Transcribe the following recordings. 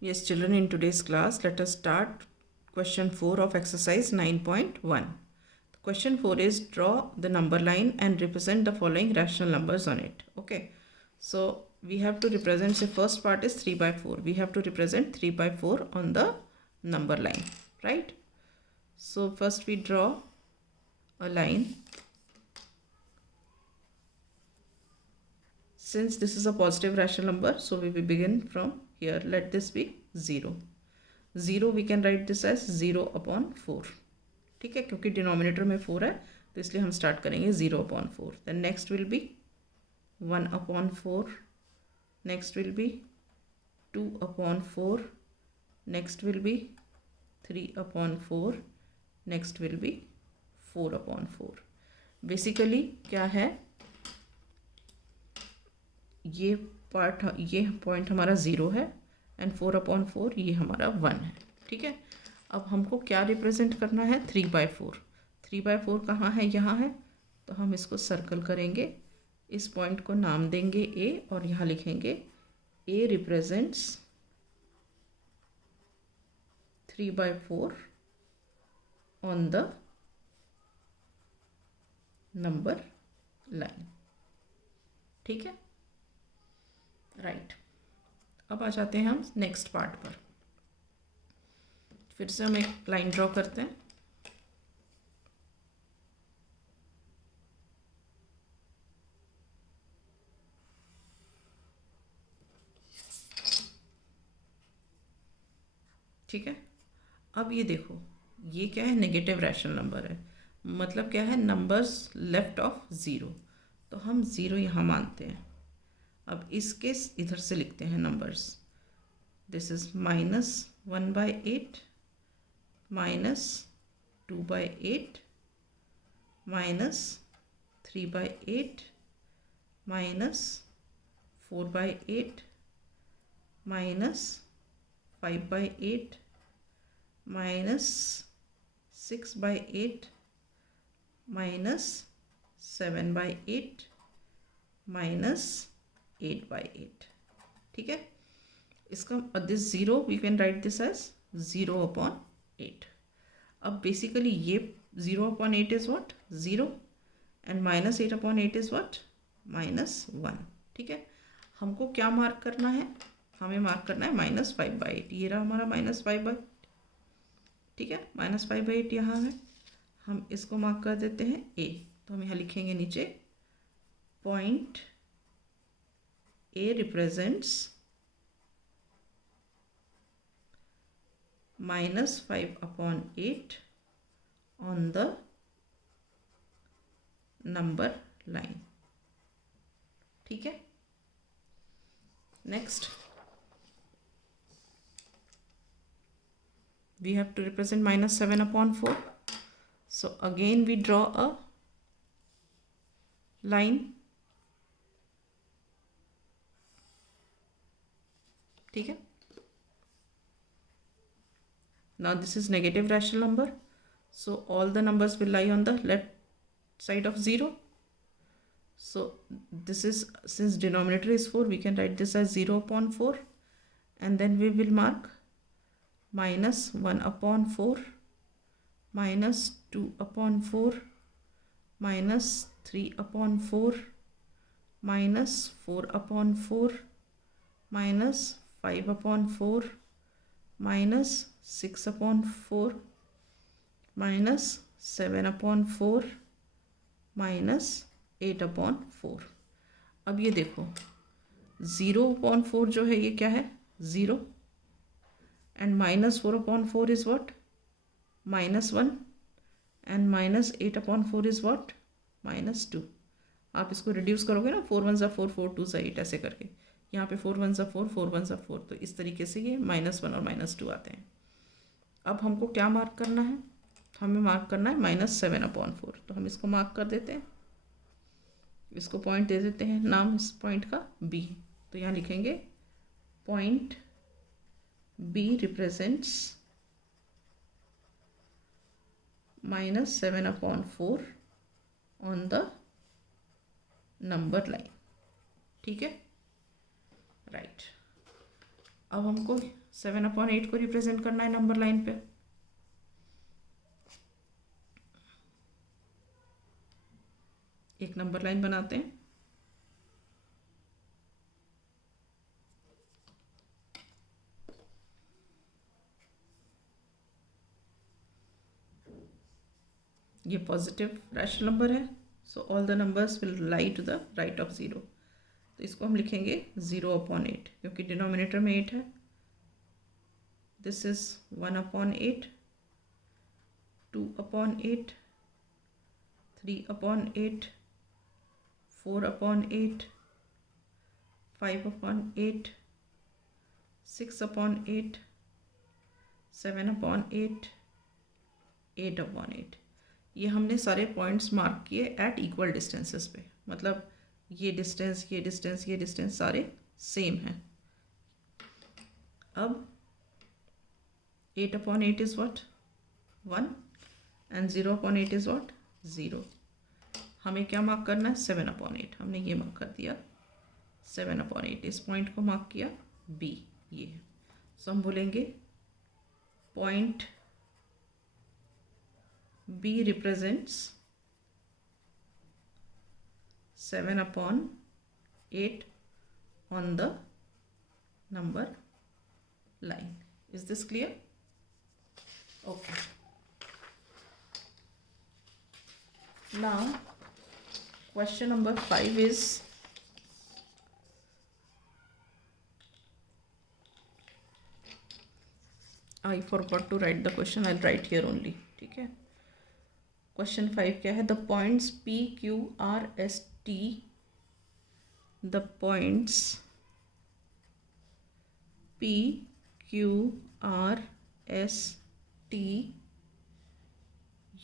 Yes, children, in today's class, let us start question 4 of exercise 9.1. Question 4 is draw the number line and represent the following rational numbers on it. Okay, so we have to represent, the first part is 3 by 4. We have to represent 3 by 4 on the number line, right? So first we draw a line. Since this is a positive rational number, so we will begin from here. Let this be 0. 0 we can write this as 0 upon 4. ठीक है, क्योंकि denominator में 4 है तो इसलिए हम start करेंगे 0 upon 4. Then next will be 1 upon 4. Next will be 2 upon 4. Next will be 3 upon 4. Next will be 4 upon 4. Basically क्या है, ये पॉइंट हमारा 0 है एंड 4 अपॉन 4 ये हमारा 1 है. ठीक है, अब हमको क्या रिप्रेजेंट करना है, 3 by 4. 3 by 4 कहाँ है, यहाँ है, तो हम इसको सर्कल करेंगे. इस पॉइंट को नाम देंगे ए और यहाँ लिखेंगे A represents 3 by 4 on the number line. ठीक है, राइट. अब आ जाते हैं हम नेक्स्ट पार्ट पर. फिर से हम एक लाइन ड्रॉ करते हैं. ठीक है, अब ये देखो, ये क्या है, नेगेटिव रैशनल नंबर है. मतलब क्या है, नंबर्स लेफ्ट ऑफ 0. तो हम 0 यहाँ मानते हैं. अब इसके इधर से लिखते हैं नंबर्स. This is -1/8, -2/8, -3/8, -4/8, -5/8, -6/8, -7/8, -8/8. ठीक है, इसका this 0 we can write this as 0 upon 8. अब बेसिकली ये 0 upon 8 is what, 0, and -8 upon 8 is what, -1. ठीक है, हमको क्या मार्क करना है, हमें मार्क करना है -5/8. ये रहा हमारा -5/8. ठीक है, -5/8 यहाँ है. हम इसको मार्क कर देते हैं ए. तो हम यहाँ लिखेंगे नीचे point A represents -5 upon 8 on the number line. ठीक है, next we have to represent -7 upon 4. So again we draw a line. ठीक है, now this is negative rational number, so all the numbers will lie on the left side of 0. So this is, since denominator is 4, we can write this as 0 upon 4, and then we will mark -1 upon 4, -2 upon 4, -3 upon 4, -4 upon 4, -5 upon 4, -6 upon 4, -7 upon 4, -8 upon 4. अब ये देखो 0 upon 4 जो है ये क्या है, 0, and -4 upon 4 is what, -1, and -8 upon 4 is what, -2. आप इसको रिड्यूस करोगे ना, 4 1 4, 4 2 8 ऐसे करके. यहाँ पे 4 1 4, 4 1 4, तो इस तरीके से ये -1 और -2 आते हैं. अब हमको क्या मार्क करना है, हमें मार्क करना है -7 upon 4. तो हम इसको मार्क कर देते हैं, इसको पॉइंट दे देते हैं नाम इस पॉइंट का B. तो यहाँ लिखेंगे point B represents -7 upon 4 on the number line. ठीक है, राइट. अब हमको 7/8 को रिप्रेजेंट करना है नंबर लाइन पे। एक नंबर लाइन बनाते हैं। ये पॉजिटिव रैशनल नंबर है, so all the numbers will lie to the right of 0। तो इसको हम लिखेंगे 0/8, क्योंकि डिनोमिनेटर में 8 है। This is 1/8, 2/8, 3/8, 4/8, 5/8, 6/8, 7/8, 8/8। ये हमने सारे पॉइंट्स मार्क किए एट इक्वल डिस्टेंसेस पे, मतलब ये डिस्टेंस, ये डिस्टेंस, ये डिस्टेंस सारे सेम हैं। अब 8/8 is what 1 and 0/8 is what 0। हमें क्या मार्क करना है 7/8, हमने ये मार्क कर दिया 7/8। इस पॉइंट को मार्क किया बी, ये है। सो हम बोलेंगे point B represents 7/8 on the number line. Is this clear? Okay. Now, question number 5 is I forgot to write the question. I'll write here only. ठीक है। क्वेश्चन 5 क्या है? The points PQRST, the points PQRST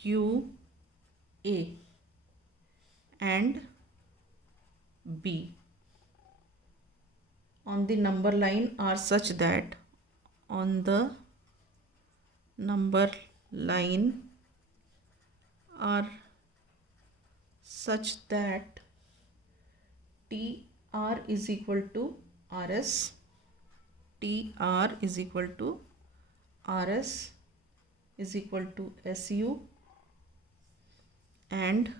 UA and B on the number line are such that on the number line are such that TR is equal to RS, TR is equal to RS is equal to SU and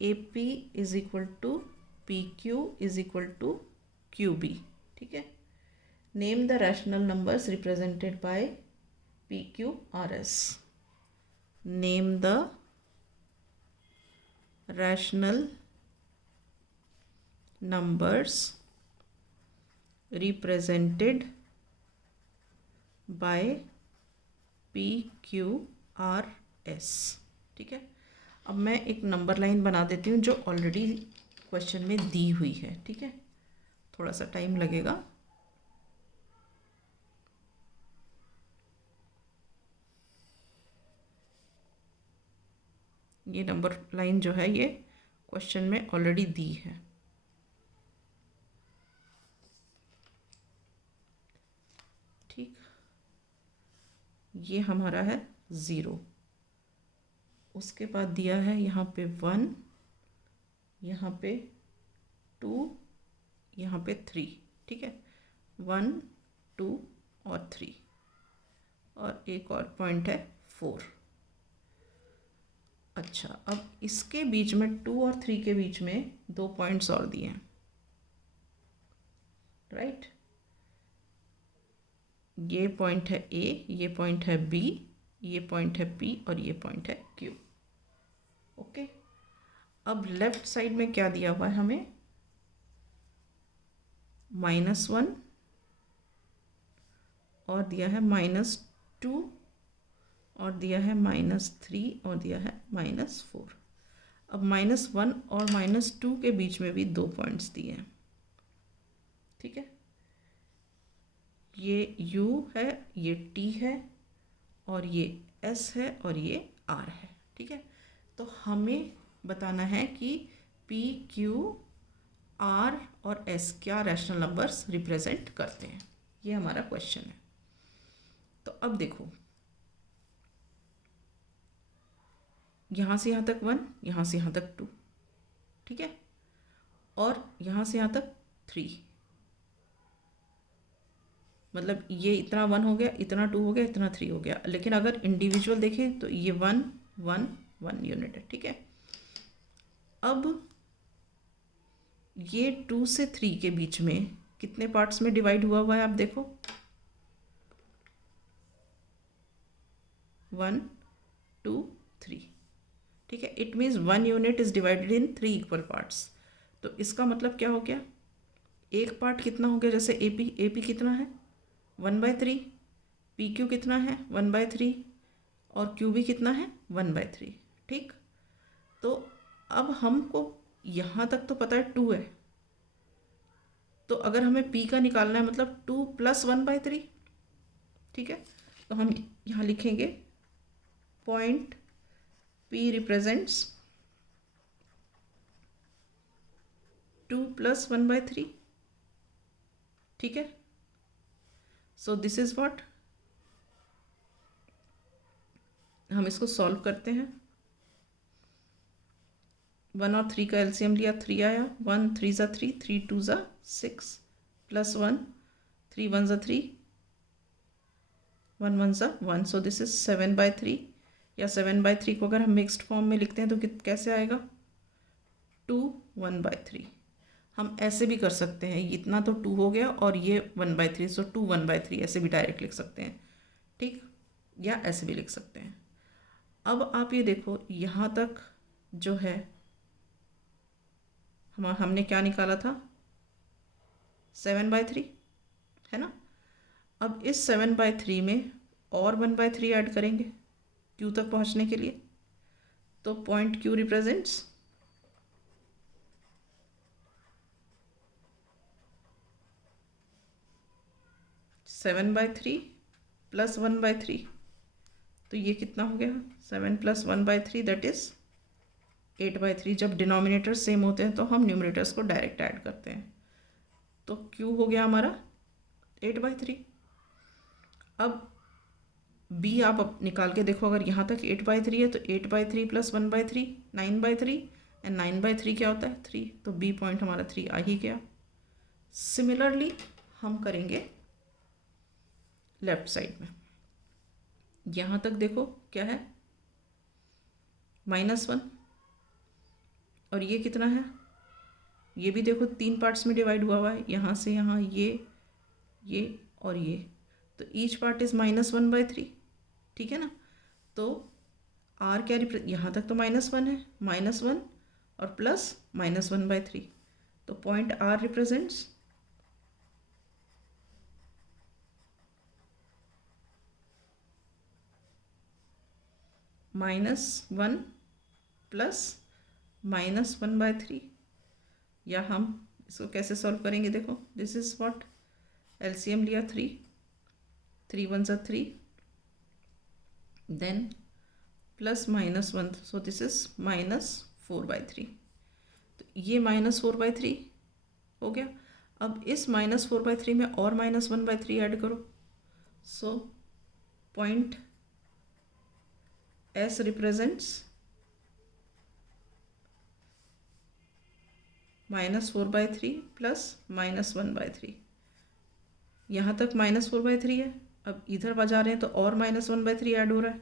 AP is equal to PQ is equal to QB। ठीक है। Name the rational numbers represented by PQRS। Name the rational numbers represented by PQRS। ठीक है। अब मैं एक number line बना देती हूँ जो ऑलरेडी क्वेश्चन में दी हुई है। ठीक है, थोड़ा सा टाइम लगेगा। ये नंबर लाइन जो है ये क्वेश्चन में ऑलरेडी दी है। ठीक, ये हमारा है 0, उसके बाद दिया है यहाँ पे 1, यहाँ पे 2, यहाँ पे 3। ठीक है, 1, 2 और 3, और एक और पॉइंट है 4। अच्छा, अब इसके बीच में 2 और 3 के बीच में 2 पॉइंट्स और दिए हैं। राइट, ये पॉइंट है A, ये पॉइंट है B, ये पॉइंट है P और ये पॉइंट है Q। ओके, अब लेफ्ट साइड में क्या दिया हुआ है हमें? -1 और दिया है -2 और दिया है -3 और दिया है -4। अब -1 और -2 के बीच में भी 2 पॉइंट्स दिए हैं। ठीक है, ये U है, ये T है और ये S है और ये R है। ठीक है, तो हमें बताना है कि P, Q, R और S क्या रैशनल नंबर्स रिप्रेजेंट करते हैं। ये हमारा क्वेश्चन है। तो अब देखो, यहाँ से यहाँ तक 1, यहाँ से यहाँ तक 2, ठीक है, और यहाँ से यहाँ तक 3, मतलब ये इतना 1 हो गया, इतना 2 हो गया, इतना 3 हो गया। लेकिन अगर इंडिविजुअल देखें तो ये 1 1 1 यूनिट है, ठीक है। अब ये 2 से 3 के बीच में कितने पार्ट्स में डिवाइड हुआ है आप देखो, 1 2 3, ठीक है। It means 1 unit is divided in 3 equal parts. तो इसका मतलब क्या हो गया, एक पार्ट कितना हो गया, जैसे ए पी कितना है 1/3, पी क्यू कितना है 1/3 और क्यू भी कितना है 1/3, ठीक। तो अब हमको यहाँ तक तो पता है 2 है, तो अगर हमें पी का निकालना है मतलब 2 + 1/3, ठीक है। तो हम यहाँ लिखेंगे पॉइंट पी रिप्रेजेंट्स 2 + 1/3, ठीक है। सो दिस इज व्हाट, हम इसको सॉल्व करते हैं। 1 और 3 का एलसीएम लिया, 3 आया, 1 3 ज़ा 3, 3 2 ज़ा 6 + 1 3 1 ज़ा 3, 1 1 ज़ा 1, सो दिस इज 7/3। या 7/3 को अगर हम मिक्स्ड फॉर्म में लिखते हैं तो कैसे आएगा 2 1/3। हम ऐसे भी कर सकते हैं, इतना तो 2 हो गया और ये 1/3, सो 2 1/3 ऐसे भी डायरेक्ट लिख सकते हैं, ठीक। या ऐसे भी लिख सकते हैं। अब आप ये देखो यहाँ तक जो है हमने क्या निकाला था 7/3, है ना। अब इस 7/3 में और 1/3 ऐड करेंगे क्यू तक पहुँचने के लिए, तो पॉइंट क्यू रिप्रेजेंट्स 7/3 + 1/3, तो ये कितना हो गया 7 + 1/3 दैट इज़ 8/3। जब डिनोमिनेटर सेम होते हैं तो हम न्यूमरेटर्स को डायरेक्ट ऐड करते हैं, तो क्यू हो गया हमारा 8/3। अब बी आप निकाल के देखो, अगर यहाँ तक 8/3 है तो 8/3 + 1/3 9/3, एंड 9/3 क्या होता है 3, तो बी पॉइंट हमारा 3 आ ही गया। सिमिलरली हम करेंगे लेफ्ट साइड में, यहाँ तक देखो क्या है -1, और ये कितना है, ये भी देखो 3 पार्ट्स में डिवाइड हुआ है, यहाँ से यहाँ ये और ये, तो ईच पार्ट इज़ -1/3, ठीक है ना। तो आर क्या यहाँ तक तो -1 है, -1 और प्लस -1/3, तो पॉइंट आर रिप्रेजेंट्स -1 + -1/3। या हम इसको कैसे सॉल्व करेंगे देखो, दिस इज व्हाट, एलसीएम लिया 3 3 1 ज़ा 3, then plus -1, so this is -4/3। तो ये -4/3 हो गया। अब इस -4/3 में और -1/3 ऐड करो, सो पॉइंट एस रिप्रेजेंट्स -4/3 + -1/3। यहाँ तक -4/3 है, अब इधर बजा रहे हैं तो और -1/3 ऐड हो रहा है,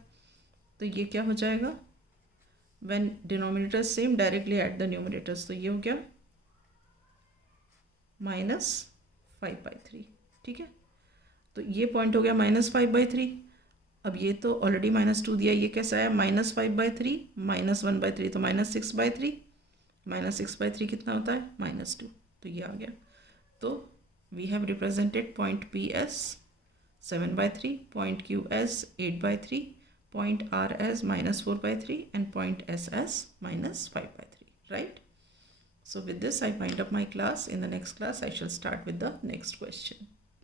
तो ये क्या हो जाएगा, when denominators same directly add the numerators, तो ये हो गया -5/3, ठीक है। तो ये पॉइंट हो गया -5/3। अब ये तो ऑलरेडी -2 दिया, ये कैसा है -5/3 -1/3, तो -6/3, -6/3 कितना होता है -2, तो ये आ गया। तो we have represented point P as 7/3, point Q as 8/3, point R as -4/3 and point S as -5/3, right? So with this I wind up my class. In the next class I shall start with the next question.